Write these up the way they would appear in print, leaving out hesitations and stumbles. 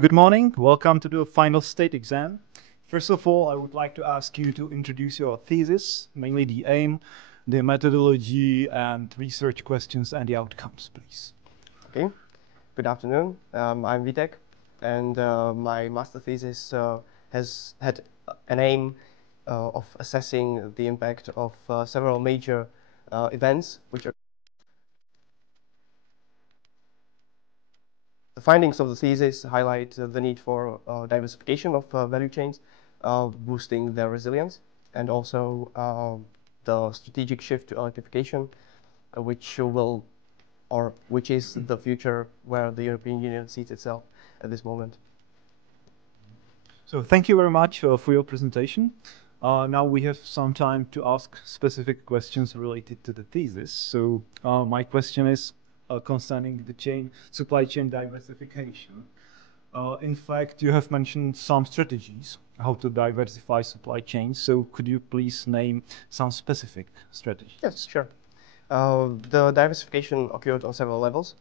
Good morning. Welcome to the final state exam. First of all, I would like to ask you to introduce your thesis, mainly the aim, the methodology, and research questions and the outcomes, please. Okay. Good afternoon. I'm Vitek, and my master thesis has had an aim of assessing the impact of several major events, which are the findings of the thesis highlight the need for diversification of value chains, boosting their resilience, and also the strategic shift to electrification, which is the future where the European Union sees itself at this moment. So thank you very much for your presentation. Now we have some time to ask specific questions related to the thesis. So my question is concerning the supply chain diversification. In fact, you have mentioned some strategies how to diversify supply chains. So could you please name some specific strategies? Yes, sure. The diversification occurred on several levels.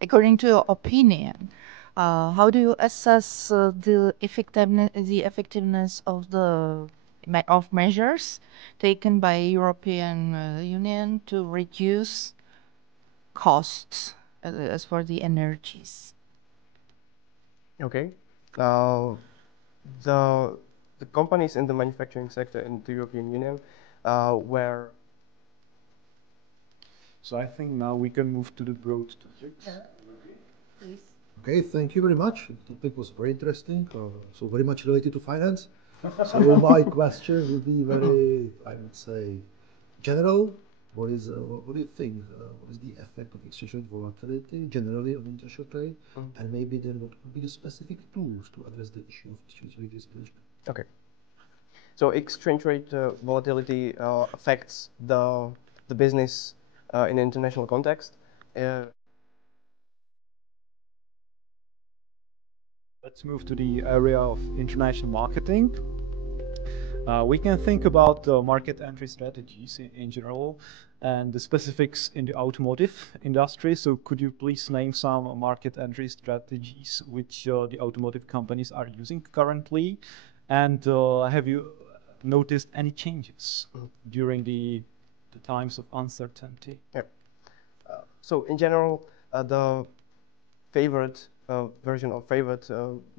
According to your opinion, how do you assess the effectiveness of measures taken by European Union to reduce costs as for the energies? Okay. The companies in the manufacturing sector in the European Union were. So I think now we can move to the broad topics. Please. Okay, thank you very much. The topic was very interesting, so very much related to finance. So my question would be very, I would say, general. What do you think? What is the effect of exchange rate volatility generally on international trade? And maybe then what would be the specific tools to address the issue of exchange rate risk management? Okay. So exchange rate volatility affects the business in an international context. Let's move to the area of international marketing. We can think about the market entry strategies in general and the specifics in the automotive industry. So could you please name some market entry strategies which the automotive companies are using currently? And have you noticed any changes during the times of uncertainty? Yeah. So in general, the favorite version of favorite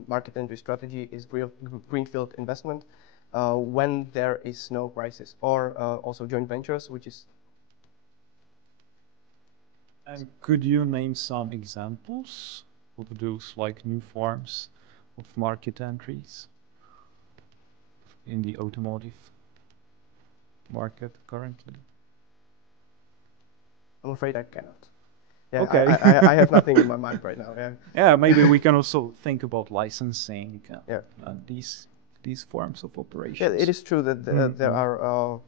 market entry strategy is greenfield investment when there is no crisis, or also joint ventures, which is. And could you name some examples of those like new forms of market entries in the automotive market currently? I'm afraid I cannot. Yeah, Okay. I have nothing in my mind right now. Yeah. Yeah, maybe we can also think about licensing Yeah. these forms of operations. Yeah, it is true that there are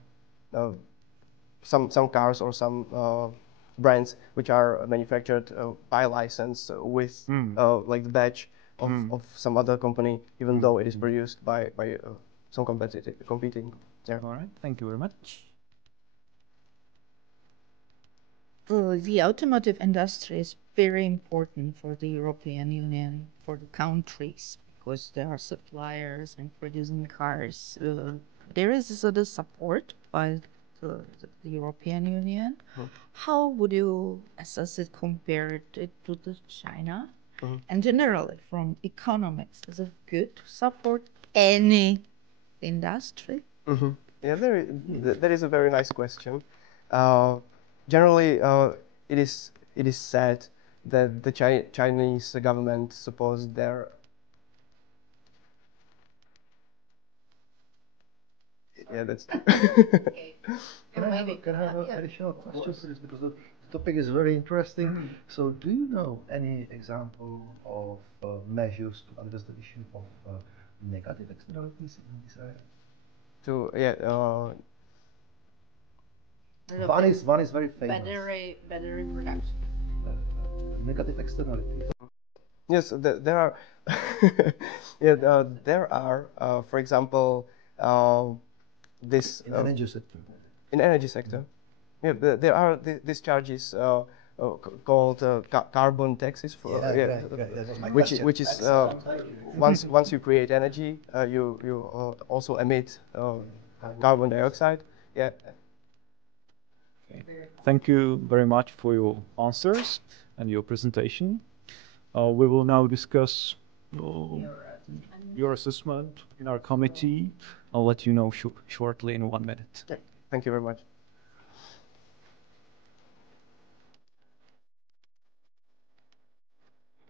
some cars or some brands which are manufactured by license with like the badge of some other company, even though it is produced by some competing. Yeah. All right, thank you very much. The automotive industry is very important for the European Union, for the countries, because they are suppliers and producing cars. There is the support by the European Union. How would you assess it compared to the China? And generally, from economics, is it good to support any industry? Yeah, that is a very nice question. Generally, it is said that the Chinese government supports their. Yeah, that's. Can I have an additional question for this, because the topic is very interesting. So do you know any example of measures to address the issue of negative externalities in this area? One is very famous. Battery production. Negative externalities. Yes, there are. Yeah, there are. For example, this In energy sector. in energy sector. Yeah, there are these charges called carbon taxes, for, Right. That was my which question. is once you create energy, you also emit carbon dioxide. Yeah. Thank you very much for your answers and your presentation. We will now discuss your assessment in our committee. I'll let you know shortly in 1 minute. Thank you very much.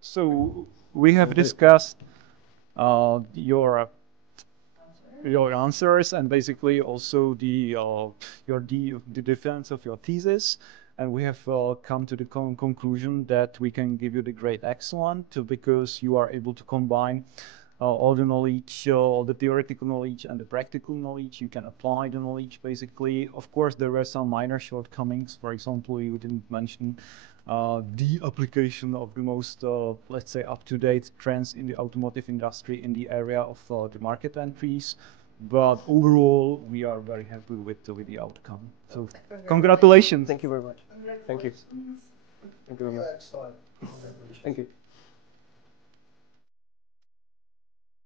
So we have discussed your answers and basically also the defense of your thesis, and we have come to the conclusion that we can give you the grade excellent because you are able to combine all the knowledge, all the theoretical knowledge and the practical knowledge. You can apply the knowledge basically. Of course, there were some minor shortcomings. For example, you didn't mention the application of the most, let's say, up-to-date trends in the automotive industry in the area of the market entries. But overall, we are very happy with the outcome. So, congratulations. Thank you very much. Thank you. Thank you very much. Thank you.